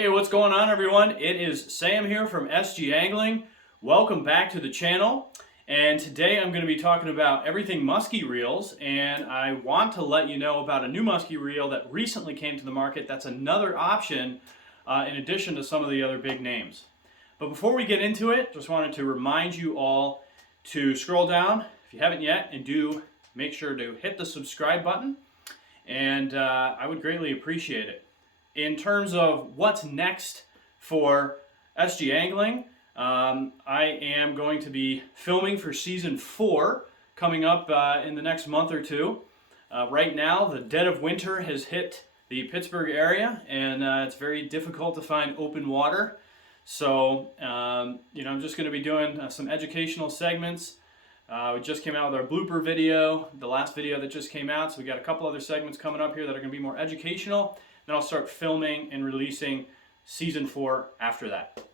Hey, what's going on, everyone? It is Sam here from SG Angling. Welcome back to the channel. And today I'm going to be talking about everything musky reels, and I want to let you know about a new musky reel that recently came to the market. That's another option in addition to some of the other big names. But before we get into it, just wanted to remind you all to scroll down if you haven't yet, and do make sure to hit the subscribe button, and I would greatly appreciate it. In terms of what's next for SG Angling, I am going to be filming for season 4 coming up in the next month or two. Right now, the dead of winter has hit the Pittsburgh area, and it's very difficult to find open water. So, I'm just going to be doing some educational segments. We just came out with our blooper video, the last video that just came out, so we got a couple other segments coming up here that are going to be more educational. Then I'll start filming and releasing season 4 after that.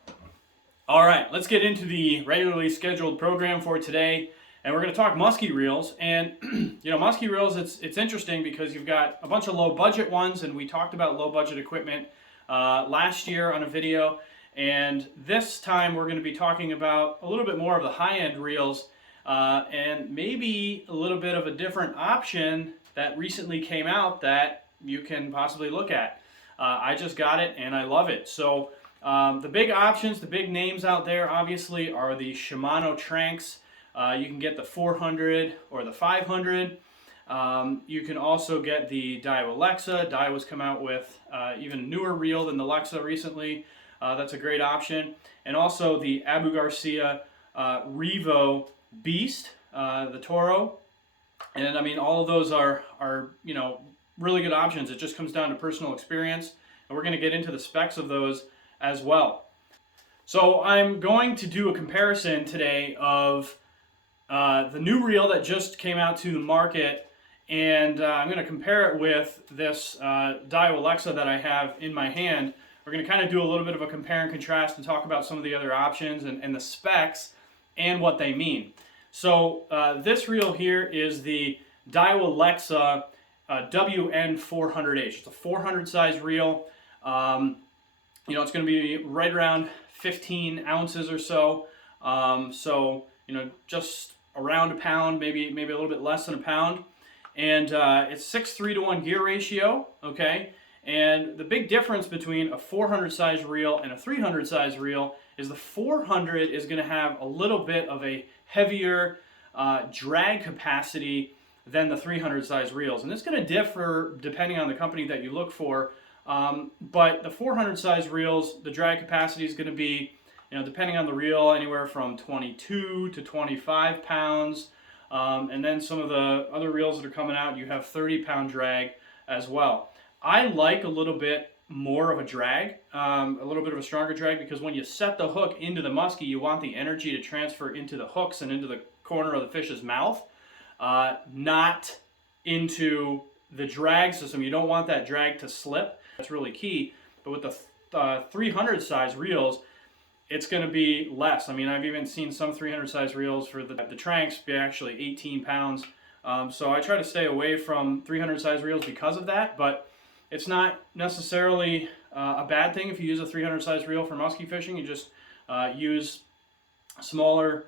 All right, let's get into the regularly scheduled program for today, and we're going to talk musky reels. And musky reels, it's interesting because you've got a bunch of low budget ones, and we talked about low budget equipment last year on a video, and this time we're going to be talking about a little bit more of the high-end reels, and maybe a little bit of a different option that recently came out that you can possibly look at. I just got it and I love it. So the big options, the big names out there obviously are the Shimano Tranx. You can get the 400 or the 500. You can also get the Daiwa Lexa. Daiwa's come out with even a newer reel than the Lexa recently. That's a great option. And also the Abu Garcia Revo Beast, the Toro. And I mean, all of those are really good options. It just comes down to personal experience, and we're going to get into the specs of those as well. So I'm going to do a comparison today of the new reel that just came out to the market, and I'm going to compare it with this Daiwa Lexa that I have in my hand. We're going to kind of do a little bit of a compare and contrast and talk about some of the other options and the specs and what they mean. So this reel here is the Daiwa Lexa WN400H. It's a 400 size reel. It's going to be right around 15 ounces or so. Just around a pound, maybe a little bit less than a pound. And it's 6:3 to 1 gear ratio. Okay. And the big difference between a 400 size reel and a 300 size reel is the 400 is going to have a little bit of a heavier drag capacity than the 300 size reels, and it's going to differ depending on the company that you look for. But the 400 size reels, the drag capacity is going to be, depending on the reel, anywhere from 22 to 25 pounds. And then some of the other reels that are coming out, you have 30-pound drag as well. I like a little bit more of a drag, a little bit of a stronger drag, because when you set the hook into the musky, you want the energy to transfer into the hooks and into the corner of the fish's mouth. Not into the drag system. You don't want that drag to slip. That's really key. But with the 300 size reels, it's going to be less. I mean, I've even seen some 300 size reels for the Tranx be actually 18 pounds. So I try to stay away from 300 size reels because of that, but it's not necessarily a bad thing if you use a 300 size reel for musky fishing. You just use smaller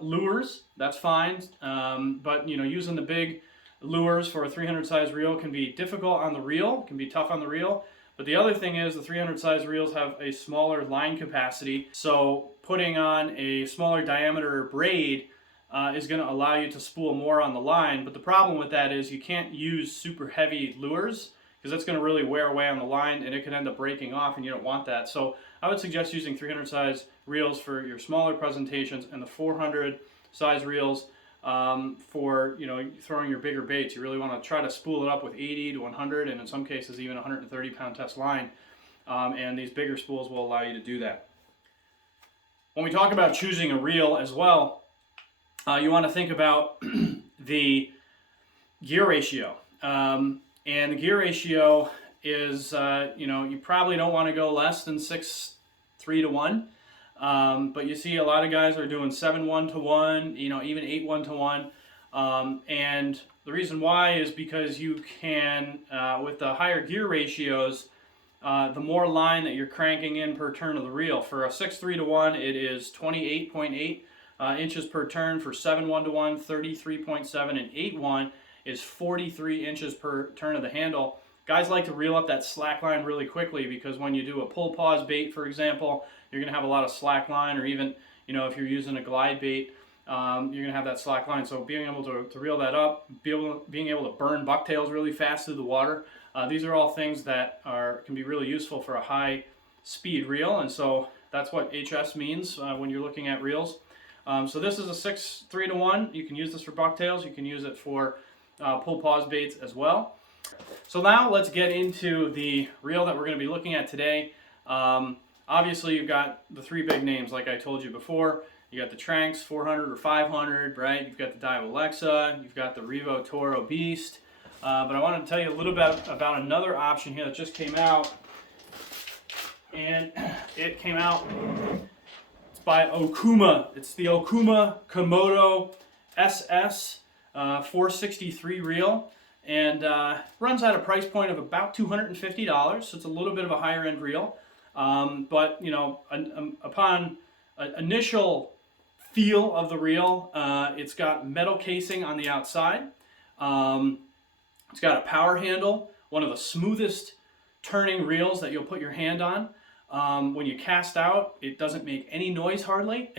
lures, that's fine, but using the big lures for a 300 size reel can be difficult on the reel, can be tough on the reel. But the other thing is the 300 size reels have a smaller line capacity, so putting on a smaller diameter braid is going to allow you to spool more on the line. But the problem with that is you can't use super heavy lures, because that's going to really wear away on the line and it could end up breaking off, and you don't want that. So I would suggest using 300 size reels for your smaller presentations, and the 400 size reels for throwing your bigger baits. You really want to try to spool it up with 80 to 100, and in some cases even 130-pound test line, and these bigger spools will allow you to do that. When we talk about choosing a reel as well, you want to think about the gear ratio. And the gear ratio is, you probably don't want to go less than 6:3 to 1. But you see a lot of guys are doing 7:1 to 1, even 8:1 to 1. And the reason why is because you can, with the higher gear ratios, the more line that you're cranking in per turn of the reel. For a 6.3 to 1, it is 28.8 inches per turn. For 7.1 to 1, 33.7, and 8.1 is 43 inches per turn of the handle. Guys like to reel up that slack line really quickly because when you do a pull pause bait, for example, you're going to have a lot of slack line, or even, if you're using a glide bait, you're going to have that slack line. So being able to reel that up, being able to burn bucktails really fast through the water, these are all things that can be really useful for a high speed reel, and so that's what HS means when you're looking at reels. So this is a 6.3 to 1. You can use this for bucktails. You can use it for pull pause baits as well. So now let's get into the reel that we're going to be looking at today. Obviously you've got the three big names like I told you before. You got the Tranx 400 or 500, right? You've got the Daiwa Alexa, you've got the Revo Toro Beast. But I wanted to tell you a little bit about another option here that just came out. And it came out, it's by Okuma. It's the Okuma Komodo SS 463 reel. And runs at a price point of about $250, so it's a little bit of a higher end reel. But upon initial feel of the reel, it's got metal casing on the outside. It's got a power handle, one of the smoothest turning reels that you'll put your hand on. When you cast out, it doesn't make any noise hardly.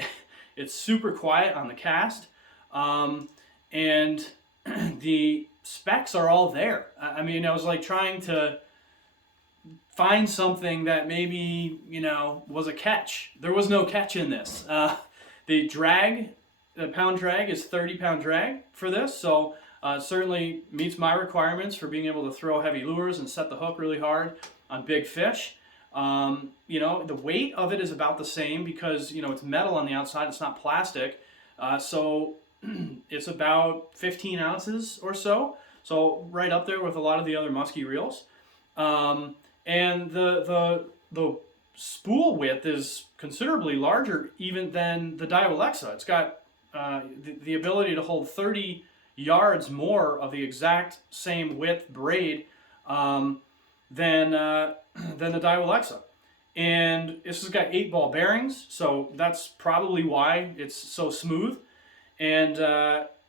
It's super quiet on the cast. And the specs are all there. I mean, I was like trying to find something that maybe, was a catch. There was no catch in this. The pound drag is 30-pound drag for this, so it certainly meets my requirements for being able to throw heavy lures and set the hook really hard on big fish. The weight of it is about the same because, it's metal on the outside, it's not plastic. So it's about 15 ounces or so. So right up there with a lot of the other musky reels. And the spool width is considerably larger even than the Daiwa Alexa. It's got the ability to hold 30 yards more of the exact same width braid than the Daiwa Alexa. And this has got 8-ball bearings, so that's probably why it's so smooth. And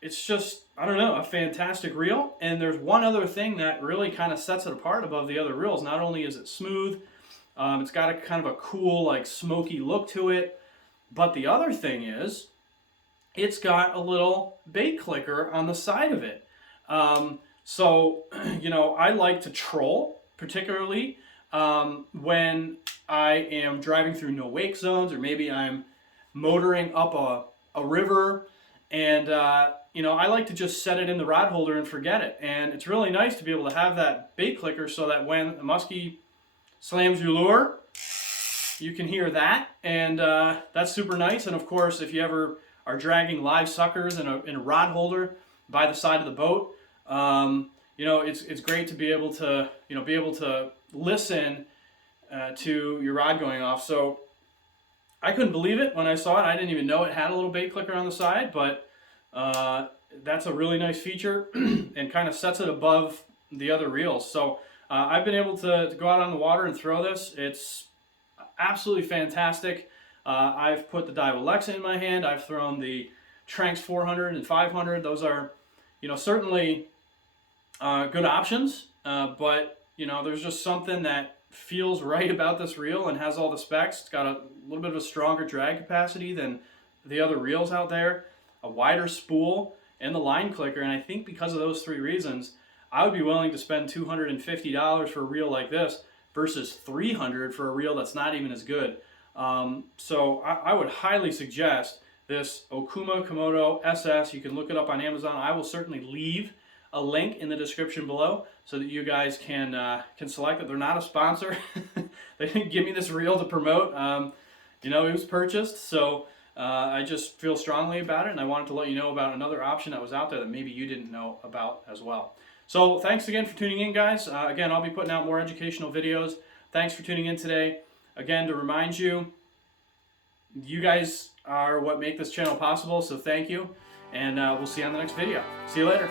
it's just, I don't know, a fantastic reel. And there's one other thing that really kind of sets it apart above the other reels. Not only is it smooth, it's got a kind of a cool, like smoky look to it, but the other thing is it's got a little bait clicker on the side of it. So, I like to troll, particularly when I am driving through no wake zones, or maybe I'm motoring up a river, and I like to just set it in the rod holder and forget it. And it's really nice to be able to have that bait clicker so that when a muskie slams your lure, you can hear that, and that's super nice. And of course, if you ever are dragging live suckers in a rod holder by the side of the boat, it's great to be able to listen to your rod going off. So I couldn't believe it when I saw it. I didn't even know it had a little bait clicker on the side, but that's a really nice feature and kind of sets it above the other reels. So I've been able to go out on the water and throw this. It's absolutely fantastic. I've put the Daiwa Alexa in my hand. I've thrown the Tranx 400 and 500. Those are, certainly good options, but there's just something that feels right about this reel and has all the specs. It's got a little bit of a stronger drag capacity than the other reels out there, a wider spool, and the line clicker. And I think because of those three reasons, I would be willing to spend $250 for a reel like this versus $300 for a reel that's not even as good. So I would highly suggest this Okuma Komodo SS. You can look it up on Amazon. I will certainly leave a link in the description below so that you guys can select it. They're not a sponsor. They didn't give me this reel to promote. It was purchased, so I just feel strongly about it, and I wanted to let you know about another option that was out there that maybe you didn't know about as well. So thanks again for tuning in, guys. Again, I'll be putting out more educational videos. Thanks for tuning in today. Again, to remind you, you guys are what make this channel possible, so thank you, and we'll see you on the next video. See you later.